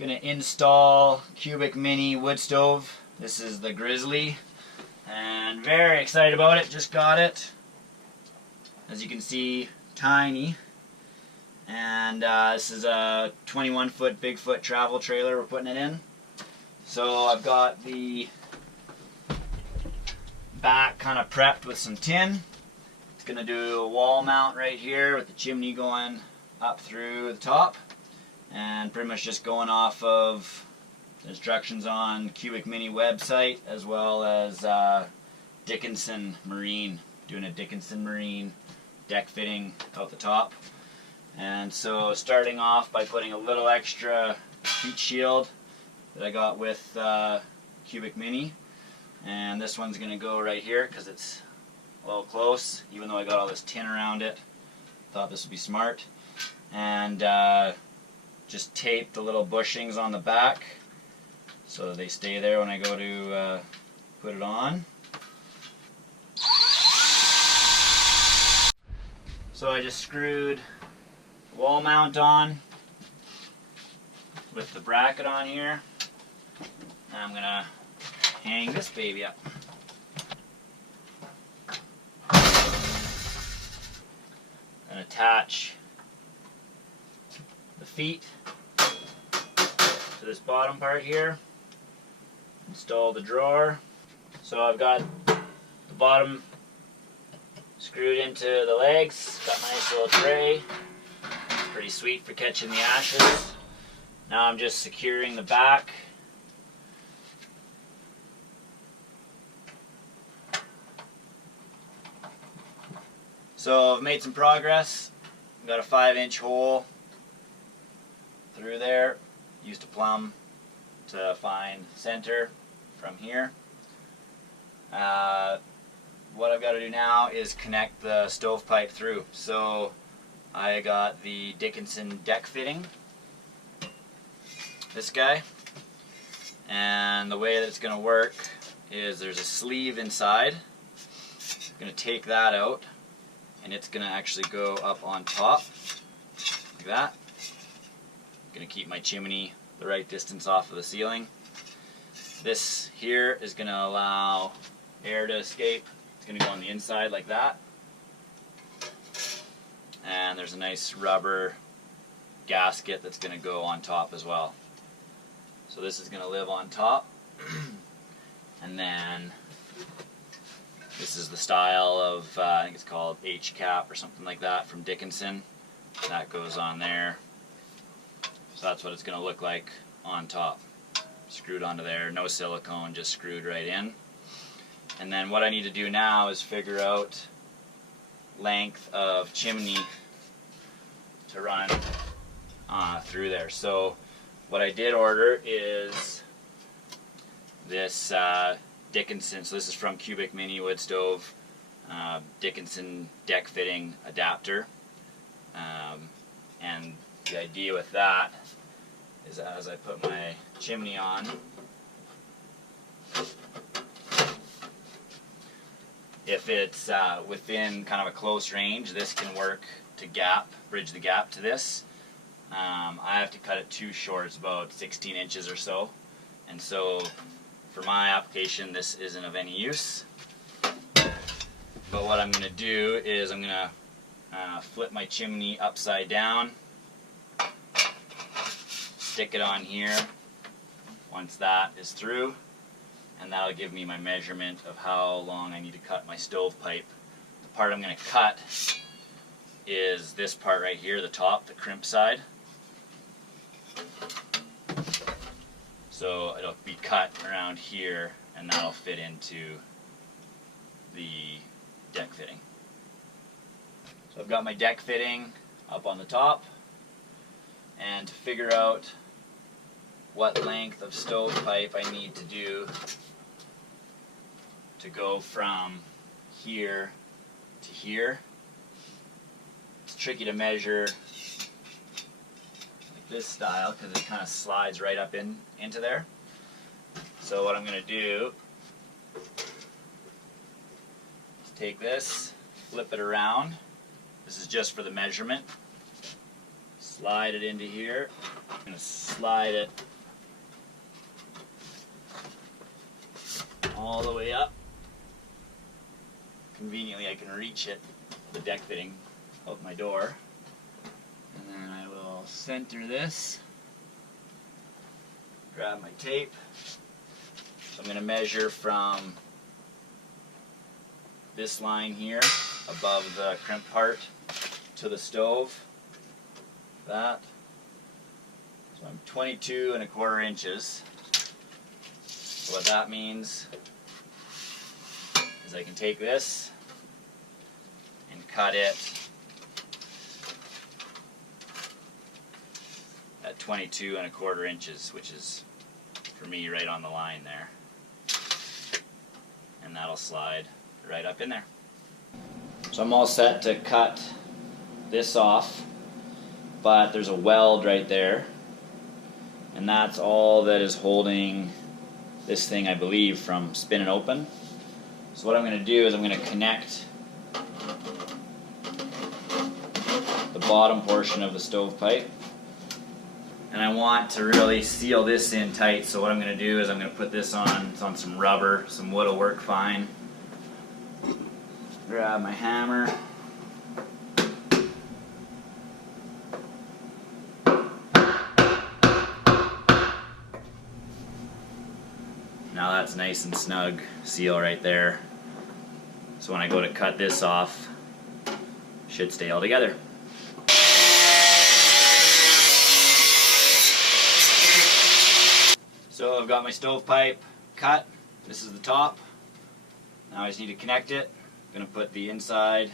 Gonna install cubic mini wood stove. This is the Grizzly, and very excited about it. Just got it. As you can see, tiny. And this is a 21-foot Bigfoot travel trailer we're putting it in. So I've got the back kind of prepped with some tin. It's gonna do a wall mount right here with the chimney going up through the top, and pretty much just going off of the instructions on Cubic Mini website, as well as Dickinson Marine, doing a Dickinson Marine deck fitting out the top. And so starting off by putting a little extra heat shield that I got with Cubic Mini, and this one's going to go right here because it's a little close, even though I got all this tin around it. Thought this would be smart. And just tape the little bushings on the back so that they stay there when I go to put it on. So I just screwed the wall mount on with the bracket on here. And I'm gonna hang this baby up. And attach the feet to this bottom part here. Install the drawer. So I've got the bottom screwed into the legs. Got a nice little tray. Pretty sweet for catching the ashes. Now I'm just securing the back. So I've made some progress. I've got a 5-inch hole through there. Used a plumb to find center from here. What I've got to do now is connect the stovepipe through. So I got the Dickinson deck fitting, this guy, and the way that it's going to work is there's a sleeve inside. I'm going to take that out, and it's going to actually go up on top like that. I'm going to keep my chimney the right distance off of the ceiling. This here is going to allow air to escape. It's going to go on the inside like that. And there's a nice rubber gasket that's going to go on top as well. So this is going to live on top. And then this is the style of, I think it's called H-cap or something like that from Dickinson. That goes on there. So that's what it's going to look like on top. Screwed onto there, no silicone, just screwed right in. And then what I need to do now is figure out length of chimney to run through there. So what I did order is this Dickinson, so this is from Cubic Mini Wood Stove, Dickinson deck fitting adapter. And the idea with that is that as I put my chimney on, if it's within kind of a close range, this can work to bridge the gap to this. I have to cut it too short, it's about 16 inches or so. And so for my application, this isn't of any use. But what I'm going to do is I'm going to flip my chimney upside down, stick it on here once that is through, and that'll give me my measurement of how long I need to cut my stovepipe. The part I'm going to cut is this part right here, the top, the crimp side. So it'll be cut around here, and that'll fit into the deck fitting. So I've got my deck fitting up on the top, and to figure out what length of stovepipe I need to do to go from here to here. It's tricky to measure like this style because it kind of slides right up into there. So what I'm going to do is take this, flip it around. This is just for the measurement. Slide it into here. I'm going to slide it all the way up. Conveniently I can reach it, the deck fitting, out my door. And then I will center this, grab my tape. So I'm going to measure from this line here above the crimp part to the stove. That. So I'm 22¼ inches. So what that means is I can take this and cut it at 22¼ inches, which is for me right on the line there. And that'll slide right up in there. So I'm all set to cut this off, but there's a weld right there, and that's all that is holding this thing, I believe, from spinning open. So what I'm going to do is I'm going to connect the bottom portion of the stovepipe, and I want to really seal this in tight. So what I'm going to do is I'm going to put this on, it's on some rubber, some wood will work fine. Grab my hammer. Now that's nice and snug seal right there. So when I go to cut this off, it should stay all together. So I've got my stovepipe cut. This is the top. Now I just need to connect it. I'm going to put the inside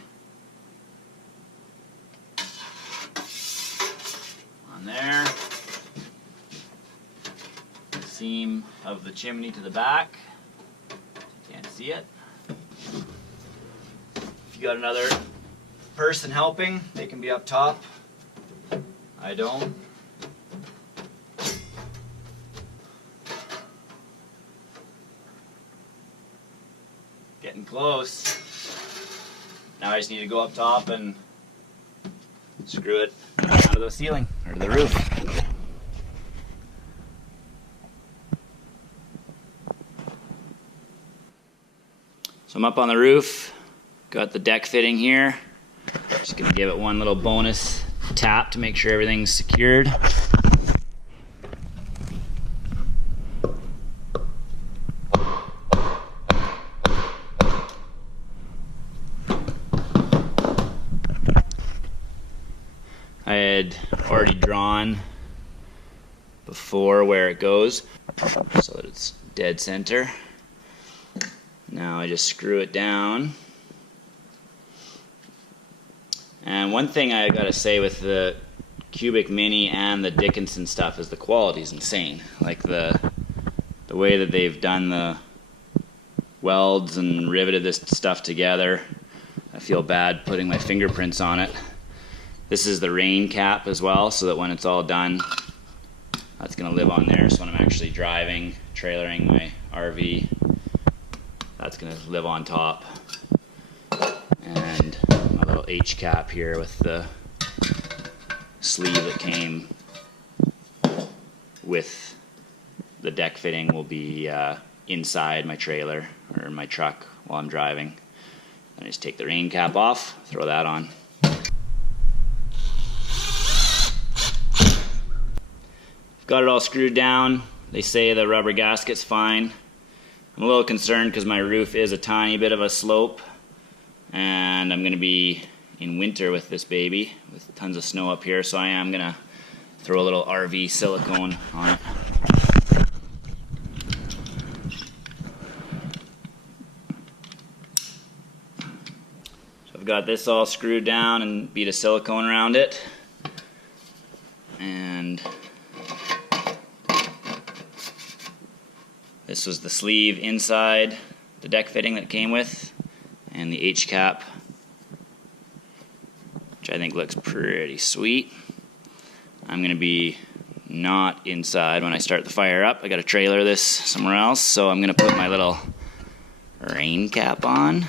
on there. Seam of the chimney to the back. Can't see it. If you got another person helping, they can be up top. I don't. Getting close. Now I just need to go up top and screw it onto the ceiling or to the roof. So I'm up on the roof, got the deck fitting here. Just gonna give it one little bonus tap to make sure everything's secured. I had already drawn before where it goes so that it's dead center. Now I just screw it down. And one thing I gotta say with the Cubic Mini and the Dickinson stuff is the quality is insane. Like the way that they've done the welds and riveted this stuff together. I feel bad putting my fingerprints on it. This is the rain cap as well, so that when it's all done, that's gonna live on there. So when I'm actually driving, trailering my RV, that's going to live on top. And my little H cap here with the sleeve that came with the deck fitting will be inside my trailer or my truck while I'm driving. Then I just take the rain cap off, throw that on. Got it all screwed down. They say the rubber gasket's fine. I'm a little concerned because my roof is a tiny bit of a slope, and I'm going to be in winter with this baby with tons of snow up here, so I am going to throw a little RV silicone on it. So I've got this all screwed down and beat a silicone around it, and this was the sleeve inside the deck fitting that it came with, and the H cap, which I think looks pretty sweet. I'm going to be not inside when I start the fire up. I got to trailer this somewhere else, so I'm going to put my little rain cap on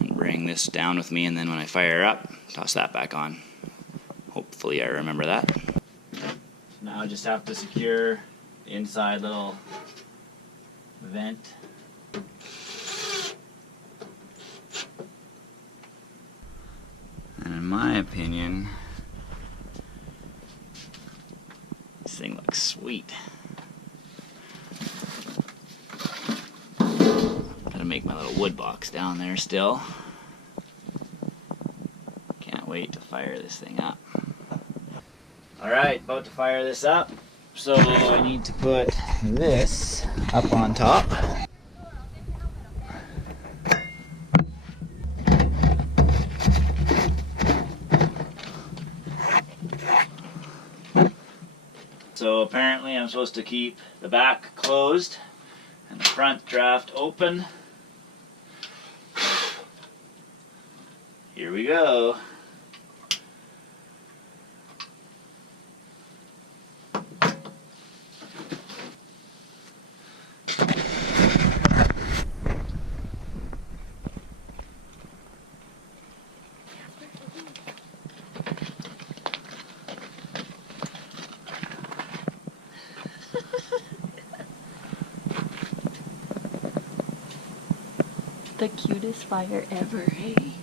and bring this down with me, and then when I fire up, toss that back on. Hopefully I remember that. Now I just have to secure inside little vent. And in my opinion, this thing looks sweet. Gotta make my little wood box down there still. Can't wait to fire this thing up. Alright, about to fire this up. So I need to put this up on top. So apparently I'm supposed to keep the back closed and the front draft open. Here we go. The cutest fire ever, hey?